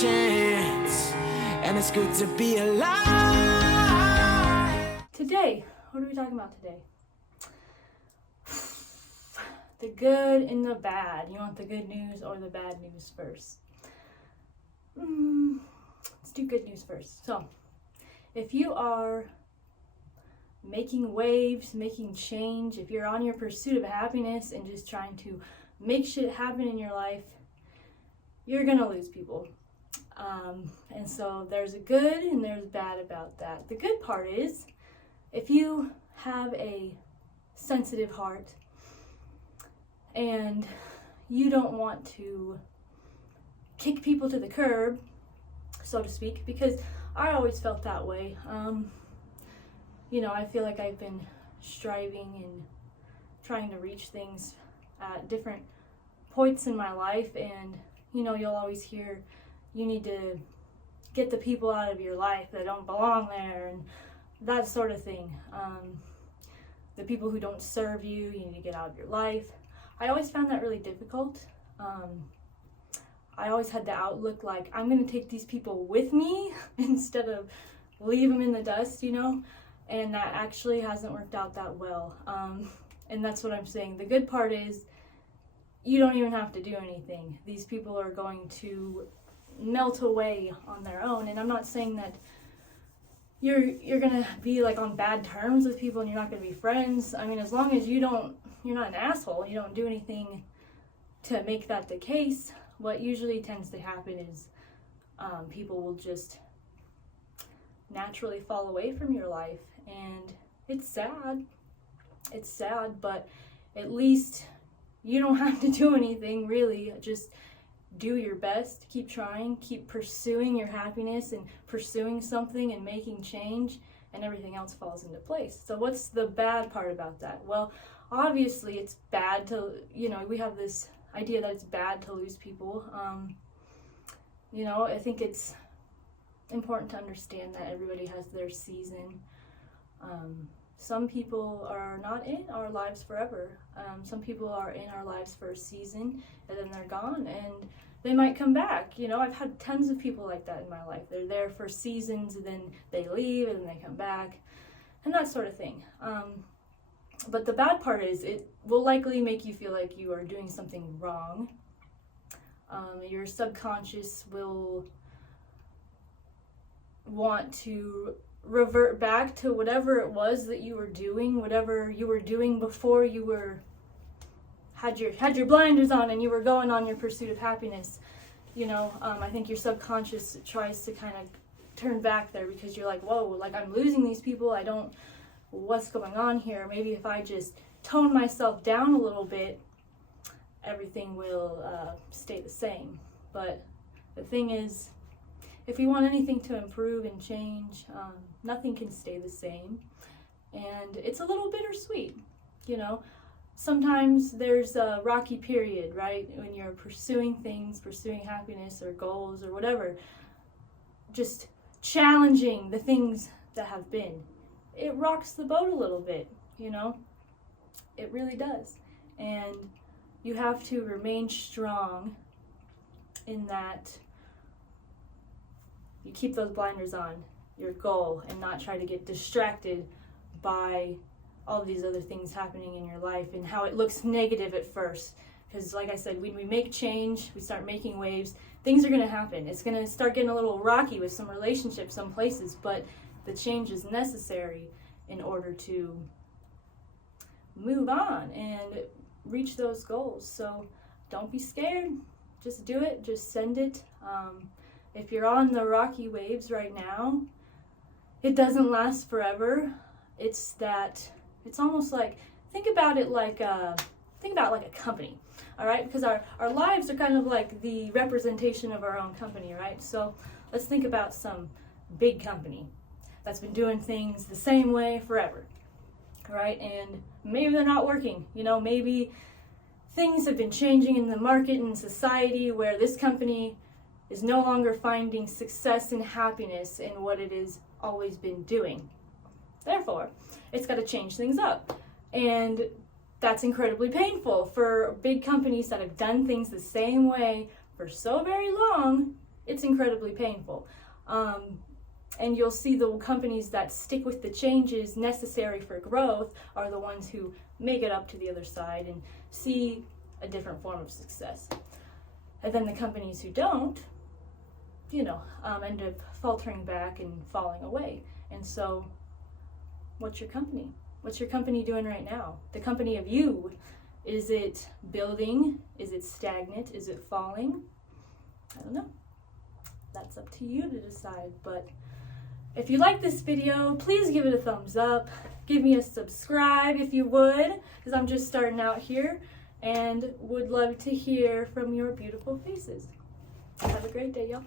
chance, and it's good to be alive. Today, what are we talking about today? The good and the bad. You want the good news or the bad news first? Let's do good news first. So, if you are making waves, making change, if you're on your pursuit of happiness and just trying to make shit happen in your life, you're gonna lose people. And so there's a good and there's bad about that. The good part is, if you have a sensitive heart and you don't want to kick people to the curb, so to speak, because I always felt that way. I feel like I've been striving and trying to reach things at different points in my life, and you'll always hear you need to get the people out of your life that don't belong there and that sort of thing. The people who don't serve you, you need to get out of your life. I always found that really difficult. I always had the outlook like, I'm going to take these people with me instead of leave them in the dust, and that actually hasn't worked out that well. And that's what I'm saying. The good part is you don't even have to do anything. These people are going to melt away on their own, and I'm not saying that you're gonna be like on bad terms with people and you're not gonna be friends. I mean, as long as you're not an asshole, you don't do anything to make that the case. What usually tends to happen is people will just naturally fall away from your life, and it's sad. It's sad, but at least you don't have to do anything really. Just do your best, keep trying, keep pursuing your happiness and pursuing something and making change, and everything else falls into place. So what's the bad part about that? Well, obviously it's bad to, we have this idea that it's bad to lose people. I think it's important to understand that everybody has their season. Some people are not in our lives forever. Some people are in our lives for a season and then they're gone, and they might come back. I've had tons of people like that in my life. They're there for seasons and then they leave and then they come back and that sort of thing. But the bad part is it will likely make you feel like you are doing something wrong. Your subconscious will want to revert back to whatever it was that you were doing, whatever you were doing before you had your blinders on and you were going on your pursuit of happiness. I think your subconscious tries to kind of turn back there because you're like, whoa, like I'm losing these people. What's going on here? Maybe if I just tone myself down a little bit, everything will stay the same. But the thing is, if you want anything to improve and change, nothing can stay the same. And it's a little bittersweet, Sometimes there's a rocky period, right? When you're pursuing things, pursuing happiness or goals or whatever, just challenging the things that have been. It rocks the boat a little bit, It really does. And you have to remain strong in that you keep those blinders on your goal and not try to get distracted by all of these other things happening in your life and how it looks negative at first. Because like I said, when we make change, we start making waves, things are going to happen. It's going to start getting a little rocky with some relationships, some places, but the change is necessary in order to move on and reach those goals. So don't be scared. Just do it. Just send it. If you're on the rocky waves right now, it doesn't last forever. It's almost like, think about it like a company, all right? Because our lives are kind of like the representation of our own company, right? So let's think about some big company that's been doing things the same way forever, right? And maybe they're not working. Maybe things have been changing in the market and society where this company is no longer finding success and happiness in what it has always been doing. Therefore, it's got to change things up. And that's incredibly painful for big companies that have done things the same way for so very long. it's incredibly painful. And you'll see the companies that stick with the changes necessary for growth are the ones who make it up to the other side and see a different form of success. And then the companies who don't, end up faltering back and falling away. And so, what's your company? What's your company doing right now? The company of you, is it building? Is it stagnant? Is it falling? I don't know. That's up to you to decide. But if you like this video, please give it a thumbs up. Give me a subscribe if you would, because I'm just starting out here and would love to hear from your beautiful faces. Have a great day, y'all.